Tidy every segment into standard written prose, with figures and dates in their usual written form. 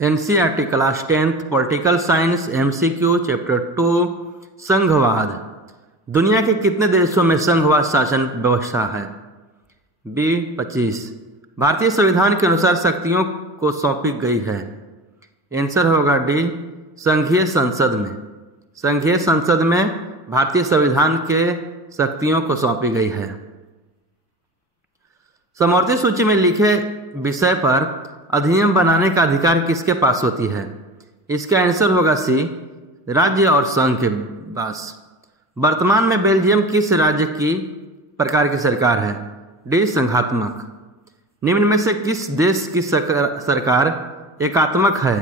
NCERT class 10th political science MCQ chapter 2 संघवाद। दुनिया के कितने देशों में संघवाद शासन व्यवस्था है? बी 25। भारतीय संविधान के अनुसार शक्तियों को सौंपी गई है। आंसर होगा डी संघीय संसद में। संघीय संसद में भारतीय संविधान के शक्तियों को सौंपी गई है। समवर्ती सूची में लिखे विषय पर अधिनियम बनाने का अधिकार किसके पास होती है? इसका आंसर होगा सी राज्य और संघ के पास। वर्तमान में बेल्जियम किस राज्य की प्रकार की सरकार है? डी संघात्मक। निम्न में से किस देश की सरकार एकात्मक है?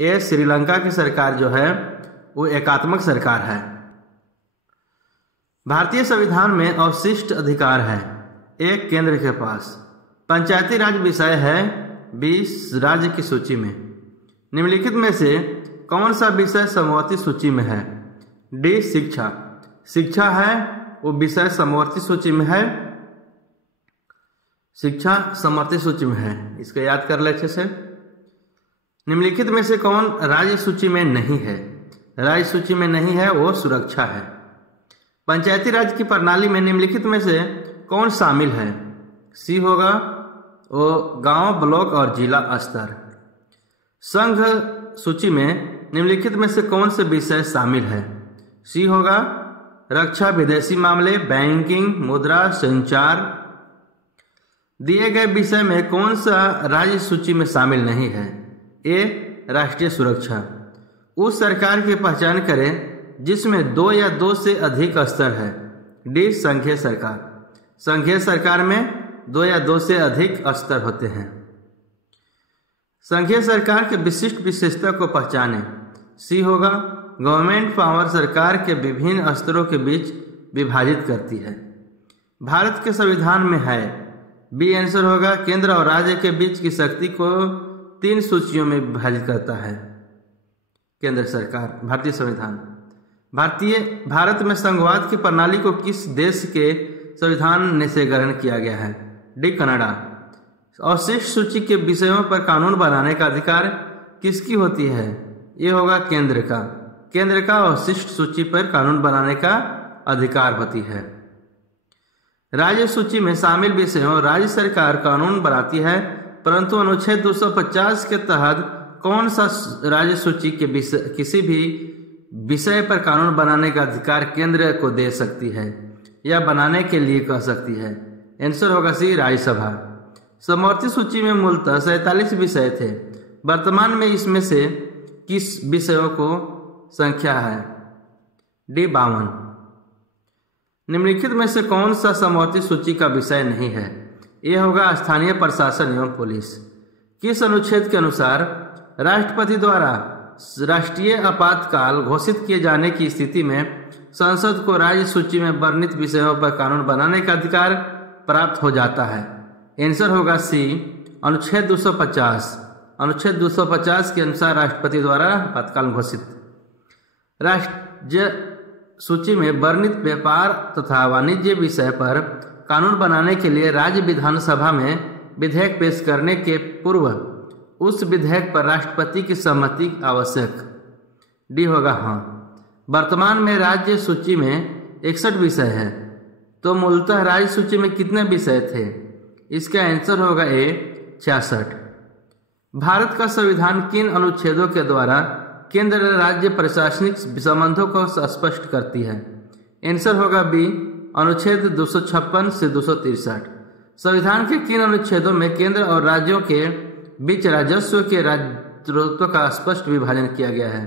ए श्रीलंका की सरकार जो है वो एकात्मक सरकार है। भारतीय संविधान में अवशिष्ट अधिकार है। ए केंद्र के पास। पंचायती राज विषय है 20 राज्य की सूची में। निम्नलिखित में से कौन सा विषय समवर्ती सूची में है? डी शिक्षा। शिक्षा है वो विषय समवर्ती सूची में है। शिक्षा समवर्ती सूची में है, इसको याद कर ले अच्छे से। निम्नलिखित में से कौन राज्य सूची में नहीं है? राज्य सूची में नहीं है वो सुरक्षा है। पंचायती राज की प्रणाली में निम्नलिखित में से कौन शामिल है? सी होगा वो गांव, ब्लॉक और जिला स्तर। संघ सूची में निम्नलिखित में से कौन से विषय शामिल है? सी होगा रक्षा, विदेशी मामले, बैंकिंग, मुद्रा, संचार। दिए गए विषय में कौन सा राज्य सूची में शामिल नहीं है? ए राष्ट्रीय सुरक्षा। उस सरकार की पहचान करें जिसमें 2 या 2 से अधिक स्तर है। डी संघीय सरकार। संघीय सरकार में 2 या 2 से अधिक स्तर होते हैं। संघीय सरकार के विशिष्ट विशेषता को पहचानें। सी होगा गवर्नमेंट पावर सरकार के विभिन्न स्तरों के बीच विभाजित करती है। भारत के संविधान में है। बी आंसर होगा केंद्र और राज्य के बीच की शक्ति को 3 सूचियों में विभाजित करता है। केंद्र सरकार, भारतीय संविधान। भारत में संघवाद की प्रणाली को किस देश के संविधान से ग्रहण किया गया है? D Canada. अवशिष्ट सूची के विषयों पर कानून बनाने का अधिकार किसकी होती है? ये होगा केंद्र का। केंद्र का अवशिष्ट सूची पर कानून बनाने का अधिकार होती है। राज्य सूची में शामिल विषयों राज्य सरकार कानून बनाती है, परंतु अनुच्छेद 250 के तहत कौन सा राज्य सूची के किसी भी विषय पर कानून बनाने का अधिकार केंद्र को दे सकती है या बनाने के लिए कह सकती है? आंसर होगा सी राज्यसभा। समवर्ती सूची में मूलतः 47 विषय थे। वर्तमान में इसमें से किस विषयों को संख्या है? डी 52। निम्नलिखित में से कौन सा समवर्ती सूची का विषय नहीं है? यह होगा स्थानीय प्रशासन एवं पुलिस। किस अनुच्छेद के अनुसार राष्ट्रपति द्वारा राष्ट्रीय आपातकाल घोषित किए जाने की स्थिति में संसद को राज्य सूची में वर्णित विषयों पर कानून बनाने का अधिकार प्राप्त हो जाता है? आंसर होगा सी अनुच्छेद 250। अनुच्छेद 250 के अनुसार राष्ट्रपति द्वारा आपातकाल घोषित राज्य सूची में वर्णित व्यापार तथा वाणिज्य विषय पर कानून बनाने के लिए राज्य विधानसभा में विधेयक पेश करने के पूर्व उस विधेयक पर राष्ट्रपति की सहमति आवश्यक। डी होगा हाँ। वर्तमान में राज्य सूची में 61 विषय है, तो मूलतः राज्य सूची में कितने विषय थे? इसका आंसर होगा ए 66। भारत का संविधान किन अनुच्छेदों के द्वारा केंद्र राज्य प्रशासनिक संबंधों को स्पष्ट करती है? आंसर होगा बी अनुच्छेद 256 से 263। संविधान के किन अनुच्छेदों में केंद्र और राज्यों के बीच राजस्व के स्रोतों का स्पष्ट विभाजन किया गया है?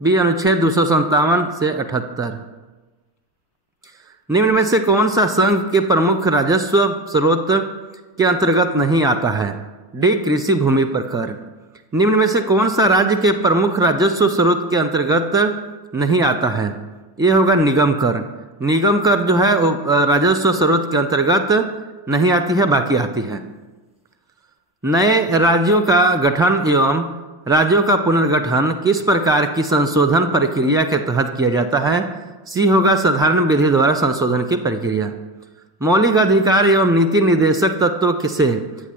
बी अनुच्छेद 257 से 78। निम्न में से कौन सा संघ के प्रमुख राजस्व स्रोत के अंतर्गत नहीं आता है? डी कृषि भूमि पर कर। निम्न में से कौन सा राज्य के प्रमुख राजस्व स्रोत के अंतर्गत नहीं आता है? यह होगा निगम कर। निगम कर जो है वो राजस्व स्रोत के अंतर्गत नहीं आती है, बाकी आती है। नए राज्यों का गठन एवं राज्यों का पुनर्गठन किस प्रकार की संशोधन प्रक्रिया के तहत किया जाता है? सी होगा साधारण विधि द्वारा संशोधन की प्रक्रिया। मौलिक अधिकार एवं नीति निर्देशक तत्वों से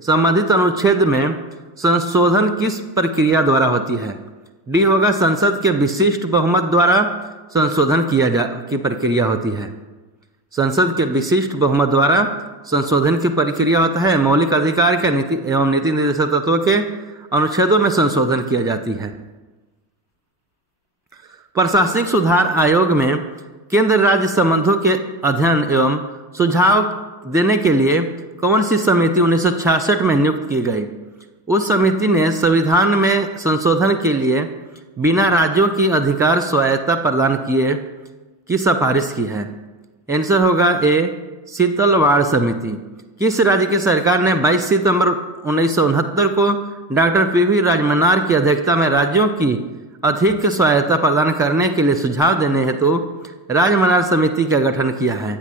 संबंधित अनुच्छेद में संशोधन किस प्रक्रिया द्वारा होती है? डी होगा संसद के विशिष्ट बहुमत द्वारा संशोधन की प्रक्रिया होती है। संसद के विशिष्ट बहुमत द्वारा संशोधन की प्रक्रिया होता है। मौलिक अधिकार के नीति एवं नीति निर्देशक तत्वों के अनुच्छेदों में संशोधन किया जाती है। प्रशासनिक सुधार आयोग में केंद्र राज्य संबंधों के अध्ययन एवं सुझाव देने के लिए कौन सी समिति 1966 में नियुक्त की गई? उस समिति ने संविधान में संशोधन के लिए बिना राज्यों की अधिकार स्वायत्ता प्रदान किए की सिफारिश की है। आंसर होगा ए, शीतलवाड़ समिति। किस राज्य की सरकार ने 22 सितंबर 1969 को डॉक्टर पीवी राजमन्नार की अध्यक्षता में राज्यों की अधिक स्वायत्ता प्रदान करने के लिए सुझाव देने हेतु राजमन्नार समिति का गठन किया है?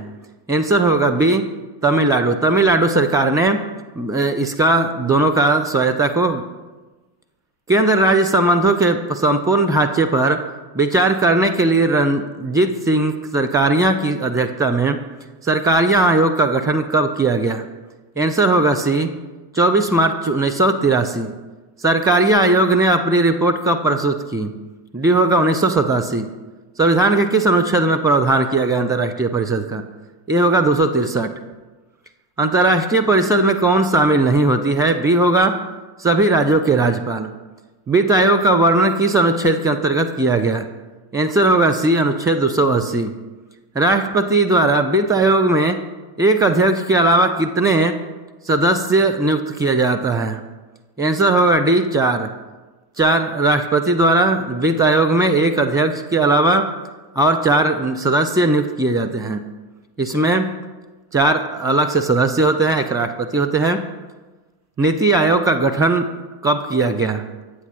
आंसर होगा बी, तमिलनाडु। तमिलनाडु सरकार ने इसका दोनों का स्वायत्ता को केंद्र राज्य संबंधों के संपूर्ण ढांचे पर विचार करने के लिए रणजीत सिंह सरकारिया की अध्यक्षता में सरकारिया आयोग का गठन कब किया गया? आंसर होगा सी, 24 मार्च 1983। सरकारिया आयोग ने अपनी रिपोर्ट कब प्रस्तुत की? डी होगा 1987। संविधान के किस अनुच्छेद में प्रावधान किया गया अंतर्राष्ट्रीय परिषद का? ये होगा 263। अंतर्राष्ट्रीय परिषद में कौन शामिल नहीं होती है? बी होगा सभी राज्यों के राज्यपाल। वित्त आयोग का वर्णन किस अनुच्छेद के अंतर्गत किया गया? आंसर होगा सी, अनुच्छेद 280। राष्ट्रपति द्वारा वित्त आयोग में एक अध्यक्ष के अलावा कितने सदस्य नियुक्त किया जाता है? आंसर होगा डी, 4। राष्ट्रपति द्वारा वित्त आयोग में एक अध्यक्ष के अलावा और 4 सदस्य नियुक्त किए जाते हैं। इसमें 4 अलग से सदस्य होते हैं, एक राष्ट्रपति होते हैं। नीति आयोग का गठन कब किया गया?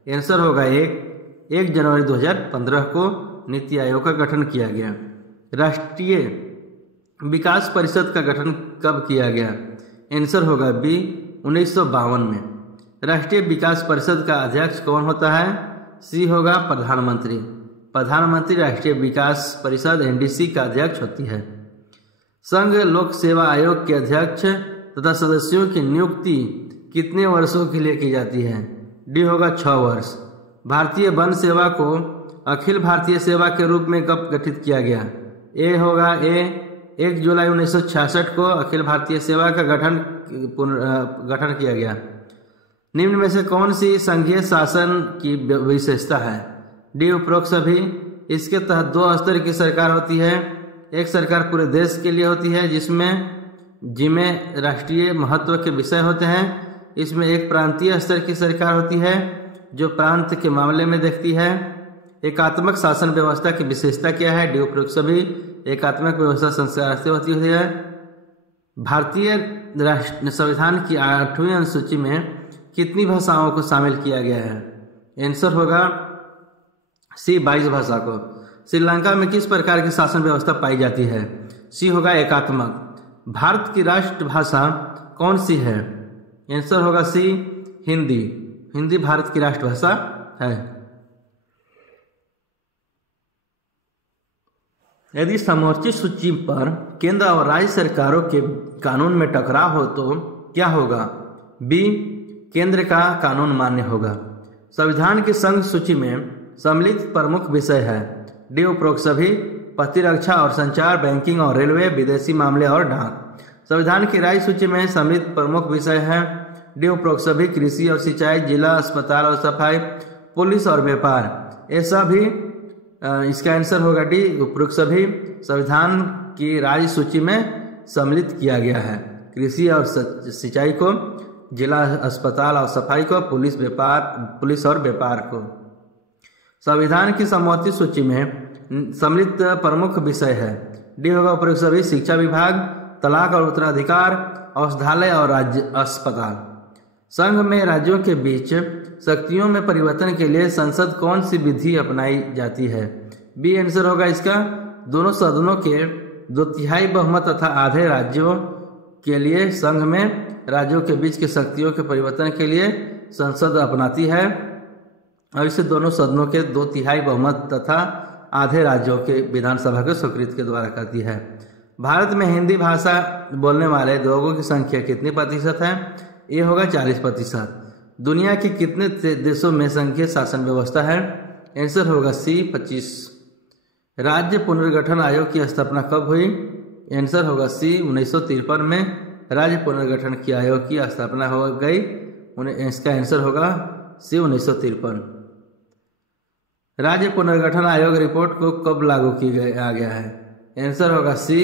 आंसर होगा 1 जनवरी 2015 को नीति आयोग का गठन किया गया। राष्ट्रीय विकास परिषद का गठन कब किया गया? आंसर होगा बी, 1952 में। राष्ट्रीय विकास परिषद का अध्यक्ष कौन होता है? सी होगा प्रधानमंत्री। प्रधानमंत्री राष्ट्रीय विकास परिषद एनडीसी का अध्यक्ष होती है। संघ लोक सेवा आयोग के अध्यक्ष तथा सदस्यों की नियुक्ति कितने वर्षों के लिए की जाती है? डी होगा 6 वर्ष। भारतीय वन सेवा को अखिल भारतीय सेवा के रूप में कब गठित किया गया? ए होगा ए, 1 जुलाई 1966 को अखिल भारतीय सेवा का गठन किया गया। निम्न में से कौन सी संघीय शासन की विशेषता है? डी, उपरोक्त सभी। इसके तहत 2 स्तर की सरकार होती है। एक सरकार पूरे देश के लिए होती है जिसमें राष्ट्रीय महत्व के विषय होते हैं। इसमें एक प्रांतीय स्तर की सरकार होती है जो प्रांत के मामले में देखती है। एकात्मक शासन व्यवस्था की विशेषता क्या है? डी, उपरोक्त सभी। एकात्मक व्यवस्था संस्कार से होती है। भारतीय संविधान की 8वीं अनुसूची में कितनी भाषाओं को शामिल किया गया है? आंसर होगा सी, 22 भाषा को। श्रीलंका में किस प्रकार की शासन व्यवस्था पाई जाती है? सी होगा एकात्मक। भारत की राष्ट्रभाषा कौन सी है? आंसर होगा सी, हिंदी। हिंदी भारत की राष्ट्रभाषा है। यदि समवर्ती सूची पर केंद्र और राज्य सरकारों के कानून में टकराव हो तो क्या होगा? बी, केंद्र का कानून मान्य होगा। संविधान की संघ सूची में सम्मिलित प्रमुख विषय है। डी, उपरोक्त सभी। प्रतिरक्षा और संचार, बैंकिंग और रेलवे, विदेशी मामले और डाक। संविधान की राज्य सूची में सम्मिलित प्रमुख विषय है। डी, उपरोक्त सभी। कृषि और सिंचाई, जिला अस्पताल और सफाई, पुलिस और व्यापार। ऐसा भी इसका आंसर होगा डी, उपरोक्त सभी। संविधान की राज्य सूची में सम्मिलित किया गया है। कृषि और सिंचाई को, जिला अस्पताल और सफाई को, पुलिस और व्यापार को। संविधान की समवर्ती सूची में सम्मिलित प्रमुख विषय है। डी होगा उपरोक्त सभी। शिक्षा विभाग, तलाक और उत्तराधिकार, औषधालय और राज्य अस्पताल। संघ में राज्यों के बीच शक्तियों में परिवर्तन के लिए संसद कौन सी विधि अपनाई जाती है? बी, आंसर होगा इसका। दोनों सदनों के 2/3 बहुमत तथा आधे राज्यों के लिए संघ में राज्यों के बीच के शक्तियों के परिवर्तन के लिए संसद अपनाती है और इसे दोनों सदनों के 2/3 बहुमत तथा आधे राज्यों के विधानसभा के स्वीकृति के द्वारा करती है। भारत में हिंदी भाषा बोलने वाले लोगों की संख्या कितनी प्रतिशत है? ये होगा 40%। दुनिया के कितने देशों में संघीय शासन व्यवस्था है? आंसर होगा सी 25। राज्य पुनर्गठन आयोग की स्थापना कब हुई? आंसर होगा सी 1953 में राज्य पुनर्गठन की आयोग की स्थापना हो गई। इसका आंसर होगा सी 1953। राज्य पुनर्गठन आयोग रिपोर्ट को कब लागू किया गया है? आंसर होगा सी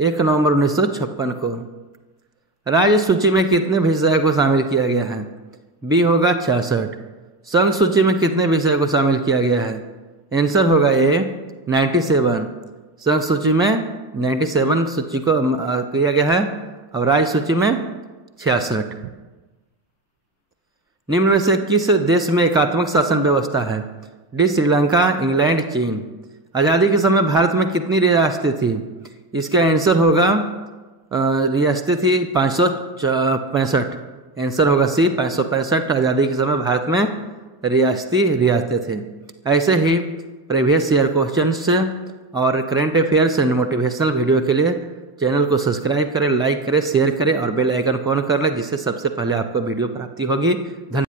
1 नवंबर 1956 को। राज्य सूची में कितने विषय को शामिल किया गया है? बी होगा 66। संघ सूची में कितने विषय को शामिल किया गया है? आंसर होगा ए 97। संघ सूची में 97 सूची को किया गया है और राज्य सूची में 66। निम्न में से किस देश में एकात्मक शासन व्यवस्था है? डी श्रीलंका, इंग्लैंड, चीन। आज़ादी के समय भारत में कितनी रियासतें थी? इसका आंसर होगा रियासतें थी 565। आंसर होगा सी 565। आज़ादी के समय भारत में रियासतें थे। ऐसे ही प्रीवियस ईयर क्वेश्चंस और current affairs and motivational video के लिए चैनल को सब्सक्राइब करें, लाइक करें, शेयर करें और बेल आइकन को ऑन कर लें, जिससे सबसे पहले आपको वीडियो प्राप्ति होगी। धन्यवाद।